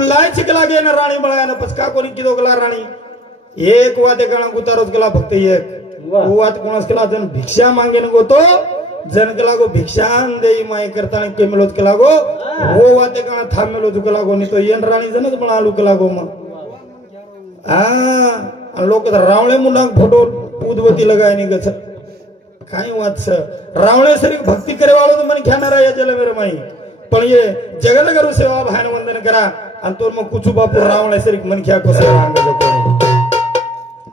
फुल्लाय चिकला गे ना राणी बळायना पचका कोणी किदो गला राणी एक वाते कणा गुतारोज गला फक्त एक वो वात कोणास केला जन भिक्षा मांगे नको तो जन केला गो भिक्षान देई माय करताना के मिलोत केला गो वो वाते कणा थाम मिलो तू केला गो नी तो येन राणी जनच पण आलू केला गो मग लोक रावळे मुंडा फोटो उदवती लगाय नि गच काय वाच रावळे सरी भक्ती करे वालो तो मन ख्यानारा या जल मेरे माई पण ये जगत करू सेवा भान वंदन करा आणि तो मग कुचू बापू रावळे सरी मन ख्या को सेवा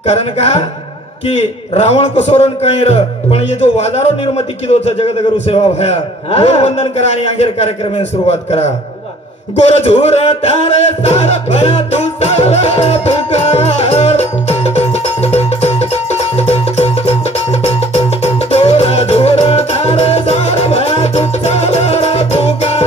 कारण का कि रावण कसोरण काय र पण ये जो वादारो निर्मती किदो जगत करू सेवा भया वंदन करा आणि आखिर कार्यक्रम सुरुवात करा गोर झूर तारे सार भया तू सारा पुकार गोर झूर तारे सार भया तू सारा पुकार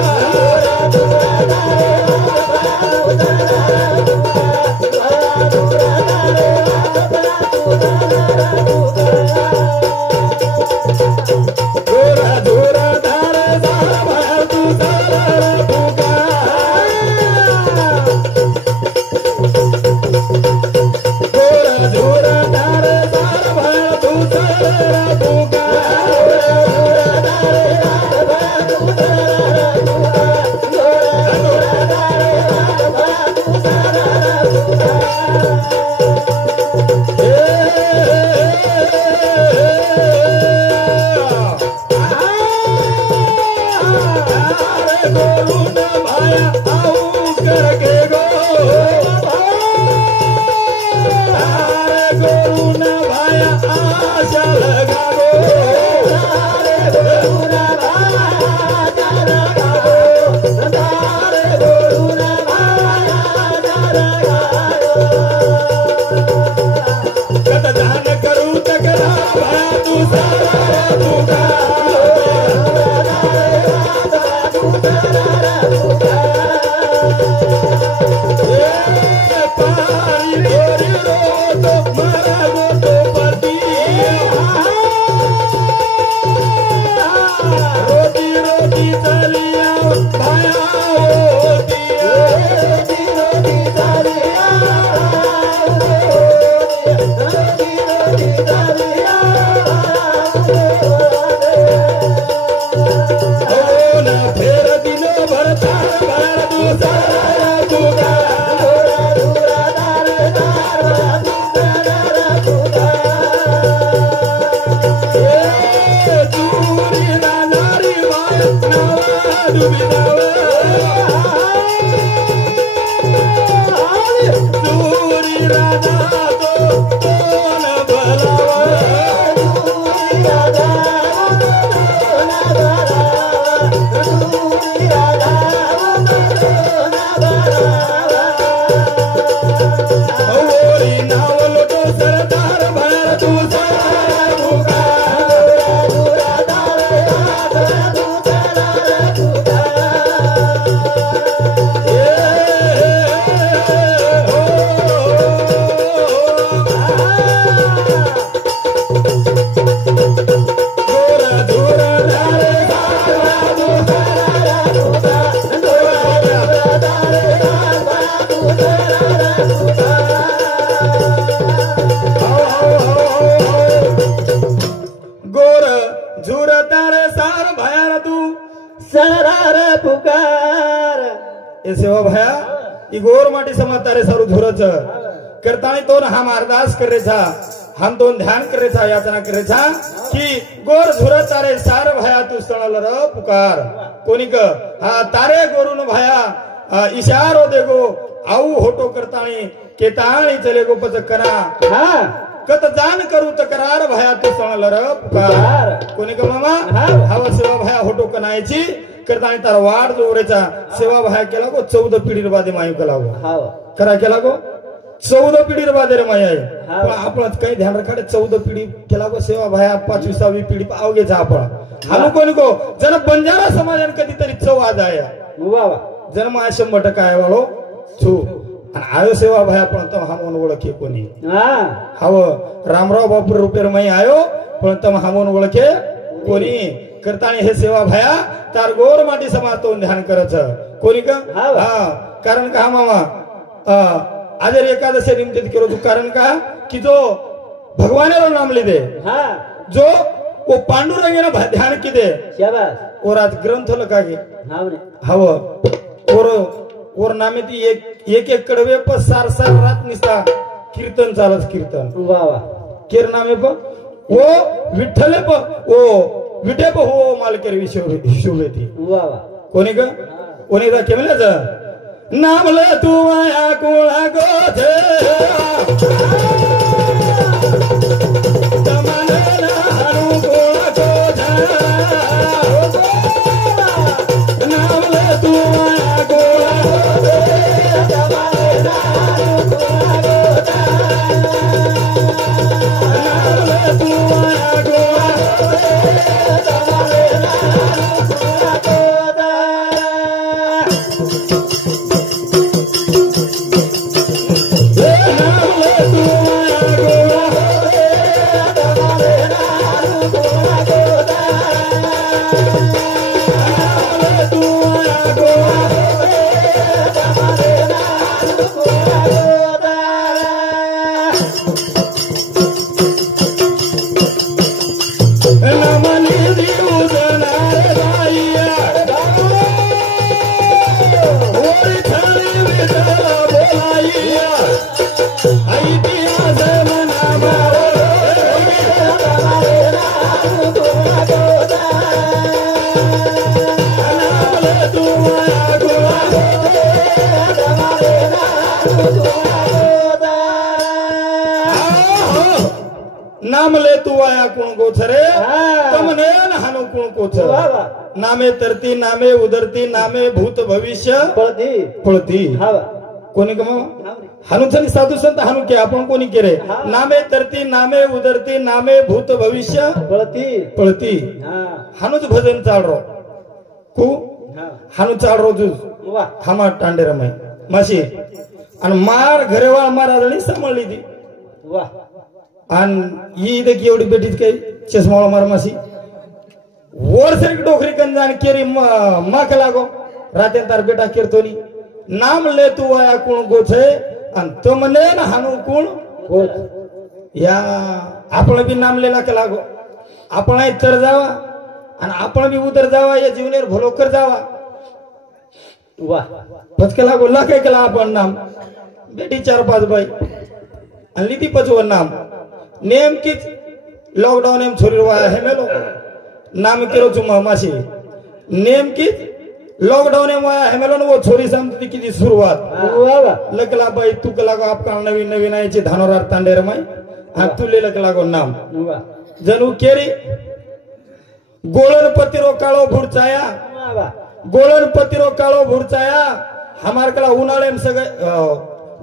गोर झूर तारे सार भया तू सारा करतानी तो हम अरदास कर रहे था हम तो ध्यान कर रहे था याचना कर रहे था कि गोर झुरत तारे सार भया तू सणल र पुकार कोणी क तारे गोरुन भया इशारो देगो आऊ होटो करतानी केताणी चले गो पच करा कत जान करू तक्रार भया तू सणल र पुकार कोणी क मामा हव सेवा भया होटो कनायची करतानी तार वाड जोरेचा सेवा भया केला गो 14 पिढी बादे मायू केला गो करा केला गो 14 पिढी बादे रे माय पण आपण काही ध्यान रखाडे 14 पिढी केला गो सेवा भया 25वी पिढी आवगे जा आपण हालू कोणी को जन बंजारा समाजन कधीतरी चौवाद आहे वावा जन्म 100% आहे वालो छू आयो सेवा भया पण तम हमोन ओळखे कोणी हाव रामराव बापू रुपेर मै आयो पण तम हमोन ओळखे कोणी करतानी हे सेवा भया तार गोर माटी समाज तो ध्यान करच कोणी का कारण का मामा आजर एकादशी निमित्त केलो तू कारण का की जो भगवानाला नाम लिदे जो वो पांडुरंगेना ध्यान किदे शाबाश और आज ग्रंथ लगा हव और नामे ती एक कडवे प सार रात निस्ता कीर्तन चालत कीर्तन वा वा केर नामे प वो विठ्ठले प ओ विठे प हो मालकेर विशोभेती वा वा कोणी ग कोणी दा केमलेच नामले तू आया कोळा गोधे तमने नानु कोळा गोधे नामले तू आया कोळा गोधे तमने नानु कोळा गोधे नामले तू आया कोळा गोधे तमने नानु कोळा गोधे नाम ले तू आया कुण गोचरे तमने हानु कुण कोचर नामे तरती नामे उदरती नामे भूत भविष्य पळती कोणी गम हानुचनी साधू संत हानु के आपण कोणी केरे नामे तरती नामे उदरती नामे भूत भविष्य पळती हानुच भजन चालरो कु हानु चालरो जुज हामा टांडेरमय माशी आणि मार घरेवाळ महाराजांनी सांभाळली ती वा आणि ही देखील एवढी बेटीत काही चष्मा मार मासी वर सर डोकरी कंजान केरी माक लागो राते तार बेटा कीर्तोनी नाम ले तू आया कुण गोछे आणि तो मने ना हानु कुण गोछ या आपण बी नाम लेला के लागो आपण तर जावा आणि आपण बी उतर जावा या जीवनेर भलोकर जावा वा पचके लागो लाके केला आपण नाम बेटी 4-5 बाई आणि लिती पचवन नाम नेमकीच लॉकडाऊन एम छोरी वाया हे मेलो नाम केलो चुमा माशी नेमकीच लॉकडाऊन एम वाया हे मेलो न वो छोरी समती की सुरुवात लकला बाई तू कला को आपका नवीन नवीन आयची धानोरार तांडेर माई हा तुले लकला को नाम जणू केरी गोळणपती रो काळो भुरचाया गोळणपती रो काळो भुरचाया हमार कला उन्हाळे सगळे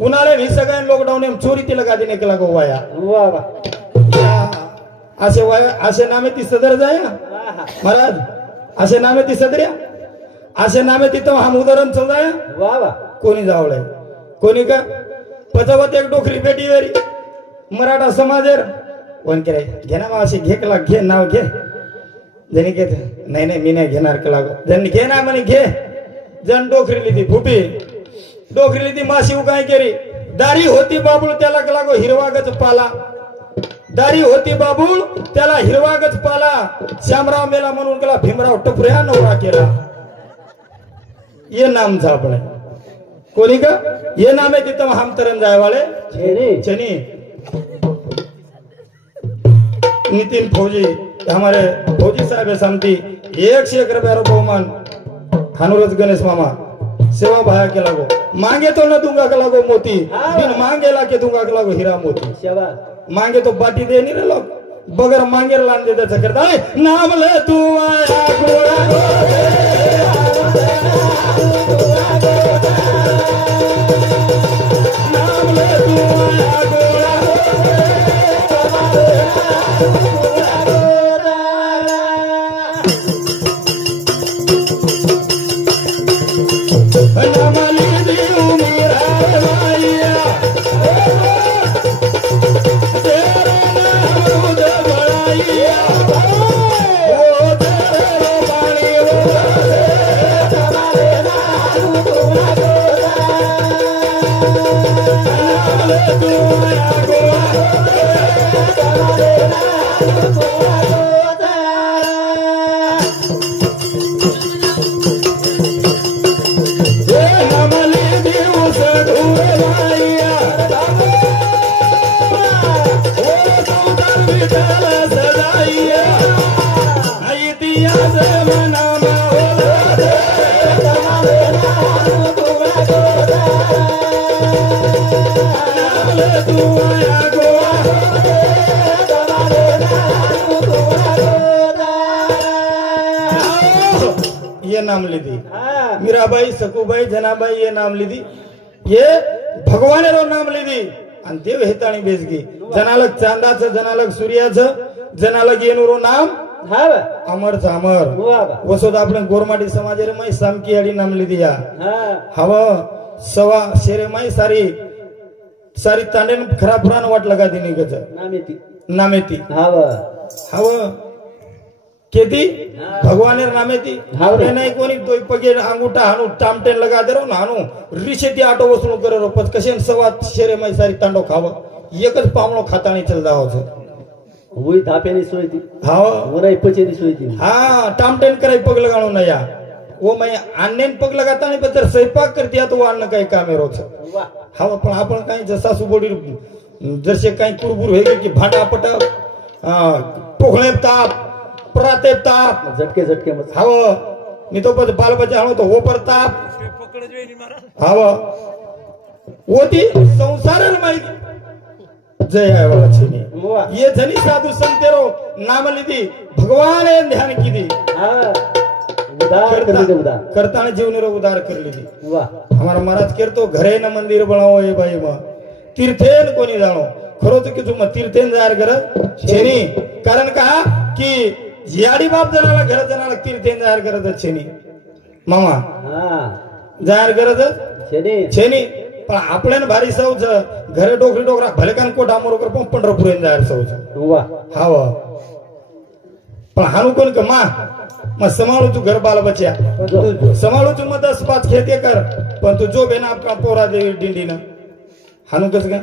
उन्हाळे ही सगळ्या लॉकडाऊन एम चोरी ती लगा देने के लागो वाया असे वाया असे नामे ती सदर जाया महाराज असे नामे ती सदर्या असे नामे ती तो हम उदाहरण चल जाया वा वा कोणी जावळे कोणी का पचावत एक डोकरी बेटी वेरी मराठा समाजेर कोण करे घे ना मावशी घे कला घे नाव घे जणी घेत नाही नाही मी नाही घेणार का लागो जण घे ना म्हणे घे जण डोकरी लिधी फुटी डोकरी ती माशी उगाय केरी दारी होती बाबूळ त्याला लागो हिरवागच पाला दारी होती बाबूळ त्याला हिरवागच पाला श्यामराव मेला म्हणून केला भीमराव टपऱ्या नवरा केला ये नाम झापणे कोणी का ये नाम है तिथं हम तरन जाय वाले चनी नितिन फौजी हमारे फौजी साहब समती 101 रुपया बहुमान हानुरज गणेश मामा सेवा भाया के लागो मांगे तो न दूंगा के लागो मोती बिन मांगे ला के दूंगा के लागो हीरा मोती मांगे तो बाटी दे नहीं रहे लोग बगर मांगे लान दे दे करता है नाम ले तू आया घोड़ा नाम ले तू आया घोड़ा मीराबाई सकुबाई जनाबाई ये नाम लीधी ये भगवाने रो नाम लीधी आणि देव हेताणी बेसगी जनालक चांदाचं जनालक सूर्याचं जनालक येनुरो नाम हा बा अमरच अमर वा बा वसोद आपण गोरमाटी समाज माई सामकी आडी नाम लीधी या हा हवा सवा शेरे माई सारी सारी तांडेन खरा पुराण वाट लगा दिनी गज नामेती नामेती हा बा हवा केती भगवानेर नामेती हावरे नाही कोणी तो पगे अंगूठा हाणू टामटेन लगा दे रो हाणू रिशेती आटो वसूल करे रो पच कशेन सवा शेरे माई सारी तांडो खाव एकच पामणो खाताणी चल जावच होई थापेनी सोयती हा वराई पचेनी सोयती हा टामटेन कराय पग लगाणो नया वो मैं अन्नेन पग लगाता नहीं पर स्वयंपाक करती तो अन्न काही काम आहे रोज वा हा पण आपण काही जसा सुबोडी जसे काही कुरबुर होईल की भाटा पटा पोखळे ताप पराते ताप झटके झटके मत हाव मी तो बाल बच्चा हणो तो वो पर ताप हाव होती संसार माहिती जय आहे वाला छेनी वा ये जनी साधु संतेरो नाम लिधी भगवान ध्यान कीधी हा उदार कर दे उदार करताना जीवनेरो उदार कर लीधी वा हमारा महाराज करतो घरे न मंदिर बनावो ये बाई मग तीर्थेन कोणी जाणो खरो तर की तू मग तीर्थेन जायर करत छेनी कारण का की याडी बाप जनाला घर जनाला तीर्थेन जायर करत छेनी मामा हा जायर करत छेनी छेनी पण आपल्यान भारी सौच घरे डोकरी डोकरा भले कान कोटा मोरोकर पण पंढरपूर जायर सौच वा हाव पण हानू कोण का मा मग समाळू तू घर बाल बच्चा समाळू तू मग 10-5 खेते कर पण तू जो बेना आपका पोरा देवी डिंडीना हानू कस काय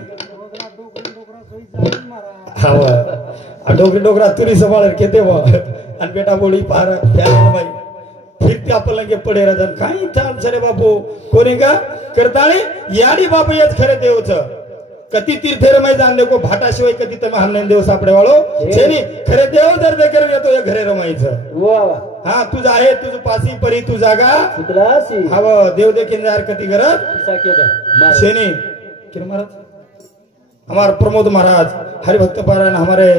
हाव डोकरी डोकरा तुरी समाळ खेते व आणि बेटा बोली पार प्याले बाई फिर ते आपल्याला के पडे राहतात काही चाल सरे बापू कोणी का करताळे याडी बाप येच खरे देवच कती तीर्थेर मै जान देखो भाटाशिवाय कधी તમે हमने देव सापडे वाळो छेनी खरे देव जर देकर येतो या घरे रमायचं वा वा हा तुझा आहे तुझ पासी परी तू जागा सुतलासी हव देव देखील जार कती करत साकेदा छेनी किन महाराज हमारे प्रमोद महाराज हरिभक्त पारायण हमारे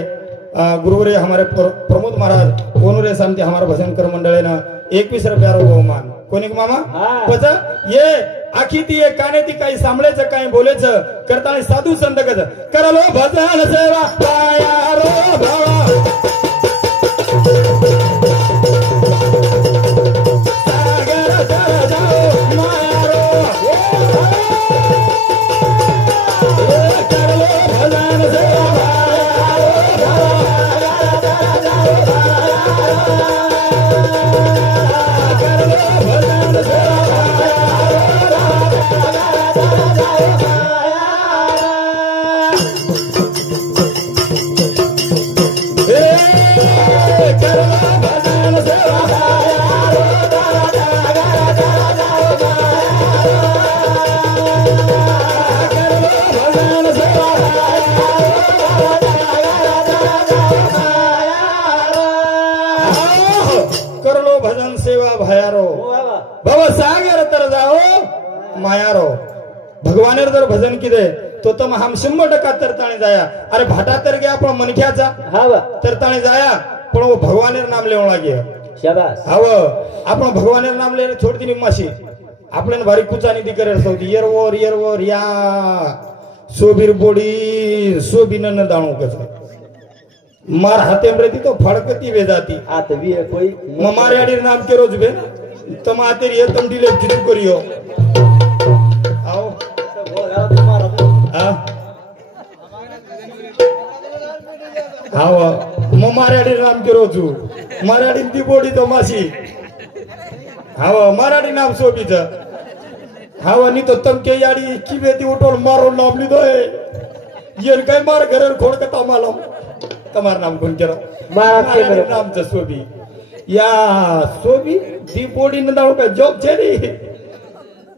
गुरुवरे हमारे प्रमोद महाराज कोनुरे सामते हमारे भजन कर मंडळे ना 21 रुपया बहुमान कोणी मामा पच ये आखी ती एक काने ती काही सांभळेचं काही बोलायचं करताना साधू संत कस करलो भजन सेवा पाया रो भावा सागर जर जाओ माया रो करलो भजन सेवा पाया रो करलो भजन सेवा भयारो भव सागर तर जाओ मायारो भगवानेर जर भजन किदे तो तम हम 100% तरताणी जाया अरे भाटा तर गया पण मनख्याचा हा वा तरताणी जाया पण वो भगवानेर नाम लेवण लागे शाबास हाव आपण भगवानेर नाम लेने छोड दिनी माशी आपल्यान भारी कुचानी दी करे सौदी येरवोर या सोबीर बोडी सोबीन न दाणू कस मार हाते मरेती तो फडकती वे जाती आत वी कोई मारे आडी नाम के रोज बे तम आते ये तम डिले कितु करियो आओ हाव मारे आडी नाम के रोजू मराठी ती बोडी तो माशी हाव मराठी नाम सोबीच हाव नी तो तम के याडी की बेती उठोल मारो नाम लीधो है ये काय मार घर खोड का तमालो તમાર નામ કોણ કરો મારા નામ છે સોબી યા સોબી દી બોડી ન દાવ કે જોબ છે ની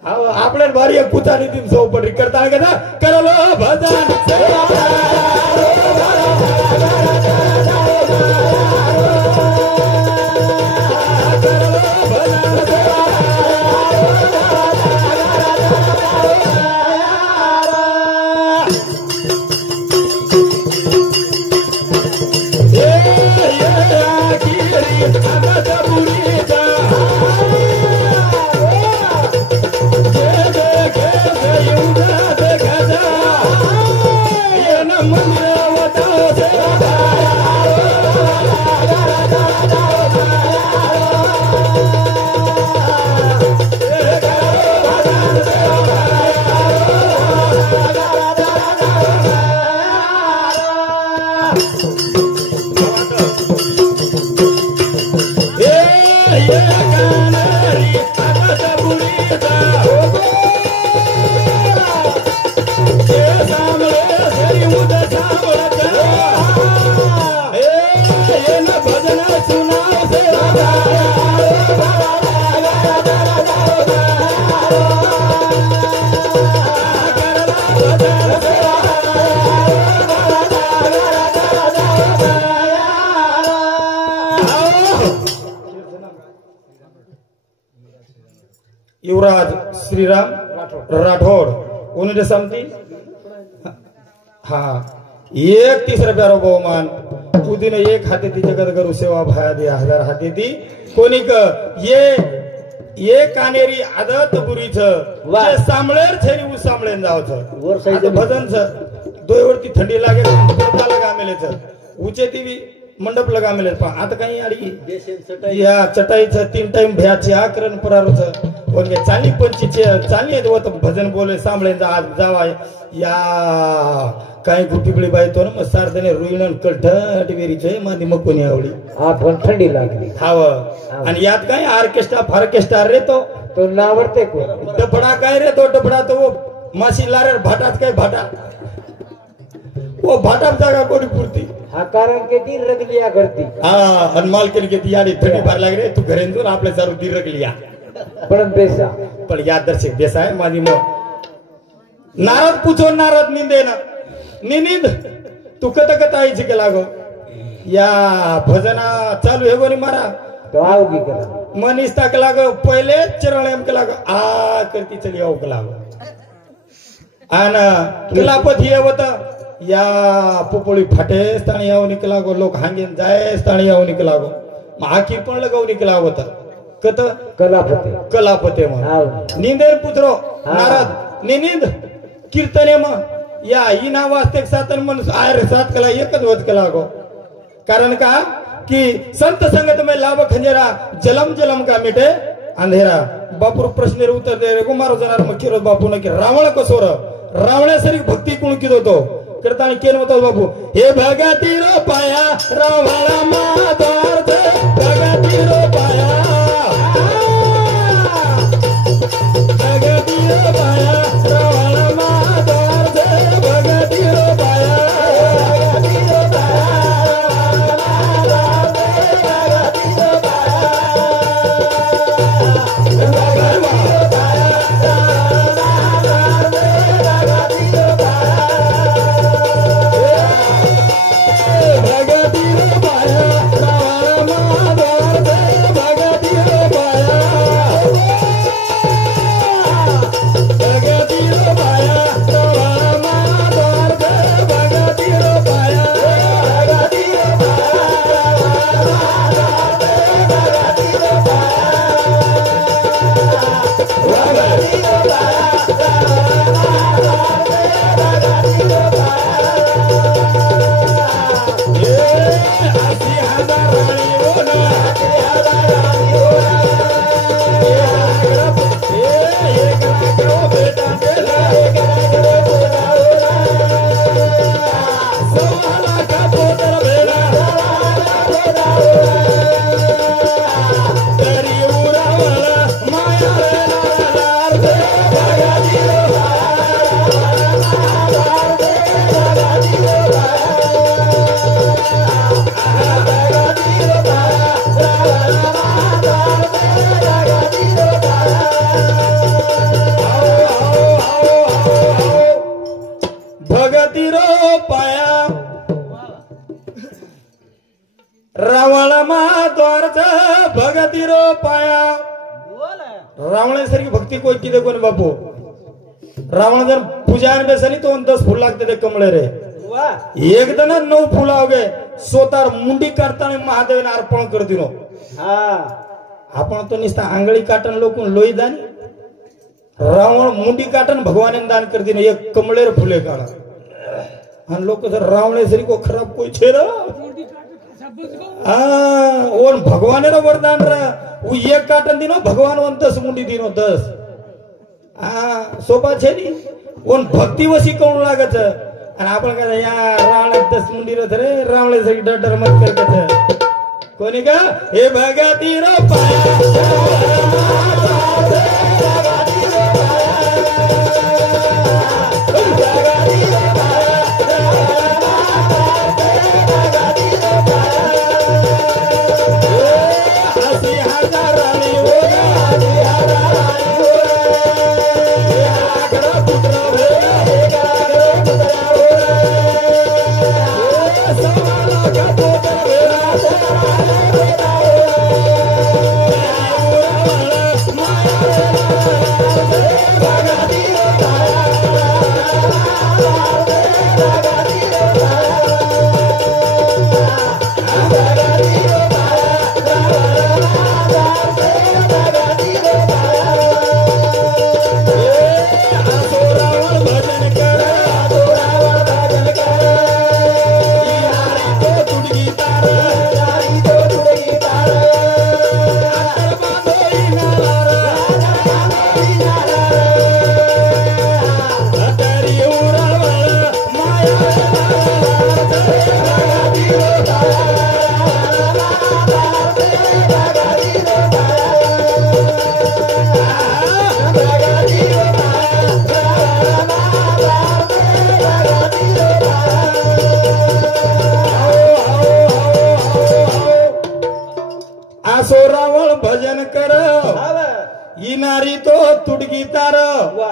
હા આપણે ભારી પૂછાની દી સૌ પડી કરતા કે ના કરલો ભજન સેવા श्रीराम राठोड उन्हें समती हा एक 30 रुपया बहुमान उदीने एक हाती ती जगत करू सेवा भाया दे 1000 हाती ती कोणी ये कानेरी आदत बुरीच सांभळेर छेरी उ सांभळेन जावच भजन दोयवरती थंडी लागे लगा मेलेच उचे ती मंडप लगा मेले पण आता काही अडी या चटाईच 3 टाइम भ्याचे आकरण परारूच वगे चाली पंचीचे चाली होत भजन बोले सांभळे जावा या काही गुटीबळी बाई तो ना सारदने रुईण कलठट वेरीचे मादी मग कोणी आवडी आपण थंडी लागली हाव आणि यात काय ऑर्केस्ट्रा रे तो नावरते को डबडा काय रे तो डबडा तो माशी लारे भाटात काय भाटा वो भाटात जागा कोणी पुरती हा कारण के ती रगलिया करती हा हनुमाल के लिए यारी थंडी फार लाग रे तू घरे जाऊन आपल्या चारू दी रगलिया पण बेसा पण या दर्शक बेसा आहे माझी मग नारद पूछो नारद निंदे ना निनिंद तू कत आईची के लागो या भजना चालू हे गोनी मारा तो आवगी करा मनीस ताक लागो पहिले चरण एम के लागो आ करती चली आओ के लागो आना किलापत हे होता या पोपोळी फाटे स्थानी यावं निकला गो लोक हांगेन जाय स्थानी यावं निकला गो माकी पण लगाव निकला होता कत कलापते मग निंदेर पुत्रो नारद निनिंद कीर्तने मग या ही नाव वास्ते सातन मन आयर सात कला एकच होत कला गो कारण का कि संत संगत में लाभ खंजरा जलम जलम का मिटे अंधेरा बापूर प्रश्न उत्तर दे रे मारो जनार मग किरो बापू न की रावण कसोर रावणासरी भक्ती कोण किदो तो करताना केलं होतं बाबू हे भगती रो पाया रावळा मादार दे भगती रो पाया भगती रो पाया रावळा मादार दे भगती रो पाया भगती रो रावणासारखी भक्ती कोई किदे कोण बापू रावण जर पूजा बेसनी तो 10 फूल लागते ते कमळे रे एकदम 9 फूल आवगे सोतार मुंडी काढताना महादेव अर्पण करतीनो हा आपण तो निस्ता आंगळी काटन लोक लोई दान रावण मुंडी काटन भगवान दान करतीनो एक कमळेर फुले काढा आणि लोक जर रावणेसरी को खराब कोई छेरा ओन भगवान वरदान उ एक काटन दिनो भगवान 10 मुंडी दिनो 10 सोपा छे नी ओन भक्ती वसी कोण लागत आणि आपण काय या रावण 10 मुंडी रे रावणे सरी डर मत करत कोणी का हे भगती रो पाया तुडगी तार वा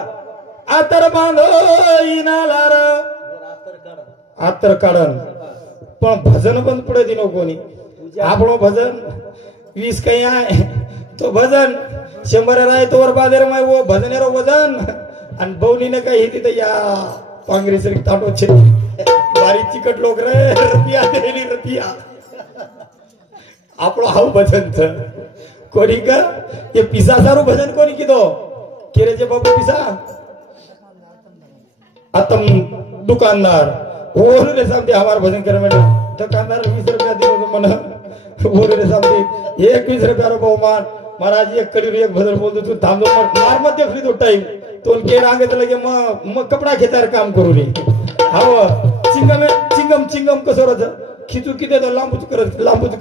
आतर बांधो इनालार आतर काढन पण भजन बंद पडे दिनो कोणी आपणो भजन 20 काही आहे तो भजन 100 राय तोवर बाजार माय वो भजनेरो वजन आणि बौनीने काही तिथे या काँग्रेस ताटो छे बारी चिकट लोक रे रुपया देली रुपया આપણો આવું ભજન છે કોની કા એ પીસા સારું ભજન કોની કીધો કે રે જે બાપુ પીસા આ તમ દુકાનદાર ઓર રે સામે હમાર ભજન કરે મેડમ દુકાનદાર 20 રૂપિયા દીધો તો મને ઓર રે સામે 21 રૂપિયા રો બહુમાન महाराज एक कडी एक भजन बोलतो तू थांबलो मार मध्ये फ्री तो टाइम तो के रांगे तर लगे मग कपडा घेतार काम करू रे हाव चिंगम चिंगम कसं राहतं खिचू किती तो लांबूच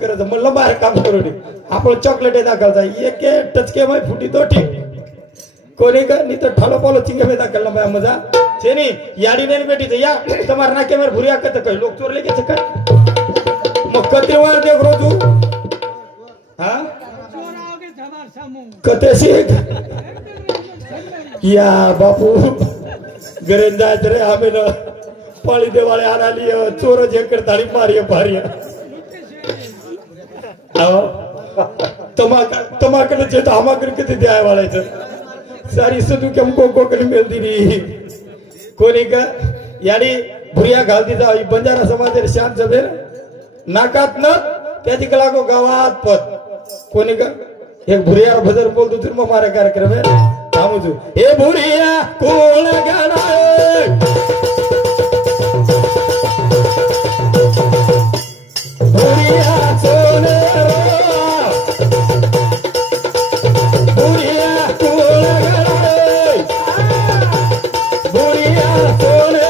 करत म्हणलं बाहेर काम करू रे आपण चॉकलेट दाखलता एक टचके माय फुटी तो ठीक कोणी का नाही तर ठालो पालो चिंगम दाखल ना मजा छे नी याडी ने बेटी या तुम्हार ना कॅमेरा भुरिया कत काही लोक चोरले के चक्कर मग कते वार देख रो तू हा कतेशी या बापू घरेन जायचं रे आम्ही ना पाळी देवाळे आणाली चोर जे करताळी मारिय भार्य तमाकडे जे आमाकडे किती द्याय वाळायचं सारी सदू केम कोकणी मिळती नी कोणी का याडी भुरिया घालती जा बंजारा समाज शांत सभेर नाकात न त्याची कला को गावात पद कोणी का एक भुरिया भजन बोलतो तुम हमारा कार्यक्रम है थांबू हे भुरिया कोण गाणार भुरिया सोने भुरिया कोण गाणार भुरिया सोने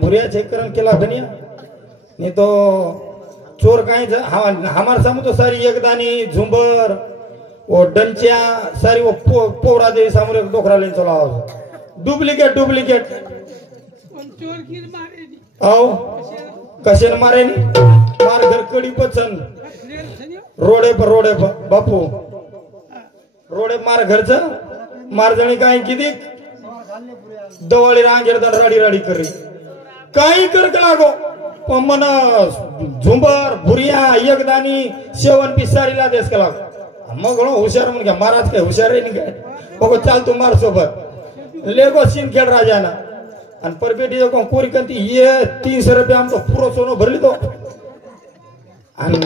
भुरिया चेकरण केला बनिया नहीं तो चोर कहीं हमारे सामने तो सारी एकदानी झुंबर वो डंचिया सारी वो पोरा दे सामने डोकरा लेन चला डुप्लीकेट डुप्लीकेट आओ कशे मारे नी मार घर कड़ी पचन रोडे पर बापू रोडे मार घरच मार जणी काही किती दवाळी रांगेर राडी राडी करी काही कर लागो पण मन झुंबर भुरिया एकदानी शेवण पिसारीला देश का लागो मग म्हणून हुशार म्हणून घ्या महाराज काय हुशार आहे नाही काय बघू चाल तू मार सोबत लेगो सीन खेळ राजाना आणि परपेटी कोरी कंती ये 300 रुपये आमचं पुरो सोनं भरली तो आणि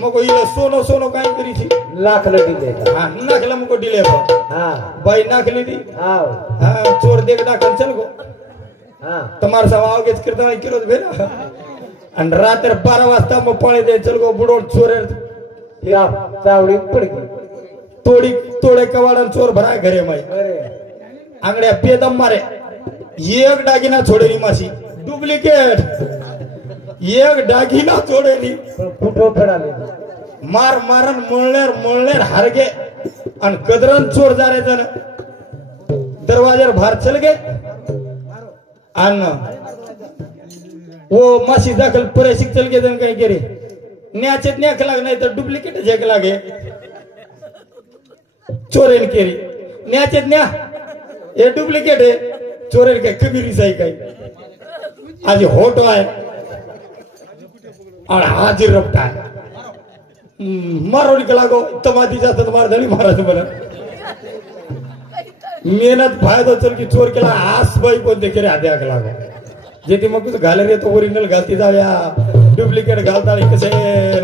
मग हिला सोनं सोनं काय करी थी लाखलं दिले हा नाखला मग डिले हा बाई नाखली ती हाव हा चोर देख नाखल चल गो हा તમાર સવા આવગે કીર્તન કિલો ભેરા અને રાત્રે 12 વાજતા મો પાણી દે ચલ ગો બુડો ચોરે या चावडी पडकी तोडे कवाडन चोर भरा घरे माई अरे आंगड्या पेदम मारे एक दागिना छोडेली मासी डुप्लिकेट एक दागिना छोडेली पण कुठं फेडाले मार मारन मोळनेर हारगे आणि कदरन चोर जारे जण दरवाजार बाहेर चल गे आणि वो मासी दाखल परेशिक चल गे जण काही केरे न्याचेत न्याक लाग नाही तर डुप्लिकेट जेक लागे चोरेन केरी न्याचेत न्या हे डुप्लिकेट आहे चोरेन काय कबीरीस आहे काय आज होटो आहे और हाजिर रपटा है मारो निकला गो तमादी जाता तुम्हारा धनी महाराज बना मेहनत फायदा चल की चोर केला आस बाई कोण देखे रे आद्या केला गो जेती मग कुछ घाले रे तो ओरिजिनल घालती जाव्या डुप्लिकेट घालता कसे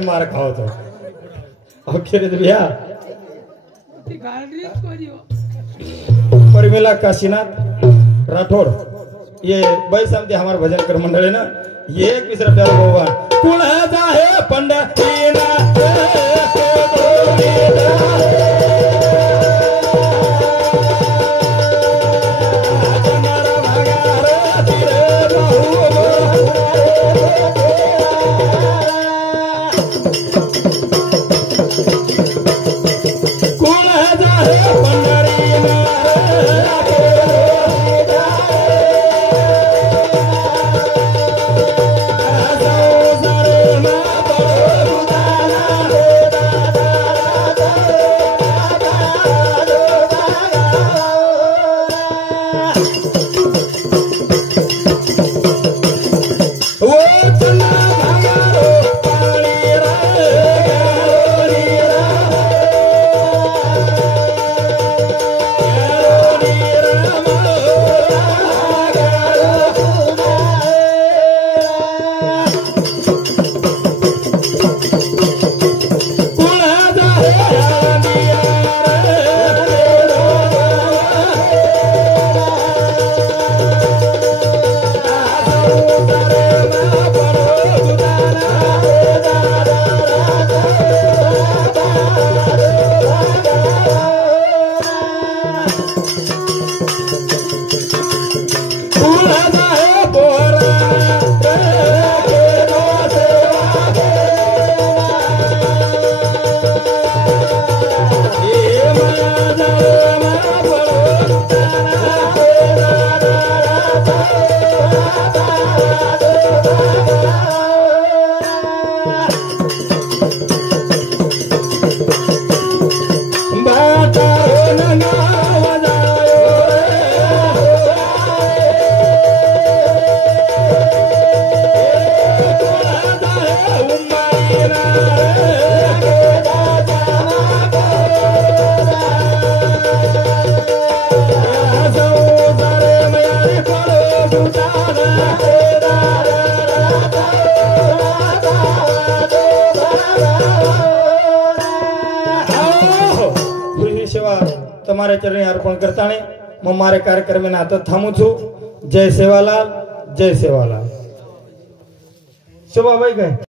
मार खावतो अखेर भैया परमिला काशीनाथ राठौड़ ये भाई साहब हमारे भजन कर मंडल है ना ये एक मिश्र प्यार भगवान कुण जाहे पंडित તમારે ચરણે અર્પણ કરતા ને હું મારે કાર્યક્રમને હાથ થામું છું જય સેવાલાલ જય સેવાલાલ શોભાભાઈ ગઈ